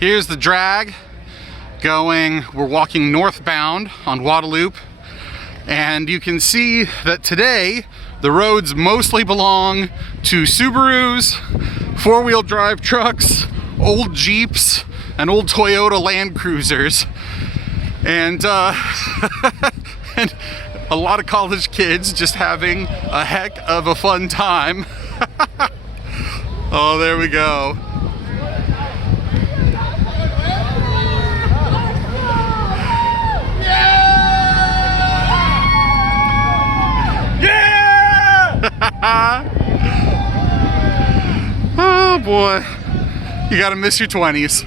Here's the drag going, we're walking northbound on Guadalupe, and you can see that today the roads mostly belong to Subarus, four-wheel drive trucks, old Jeeps, and old Toyota Land Cruisers. And, and a lot of college kids just having a heck of a fun time. Oh, there we go. Oh boy, you gotta miss your 20s.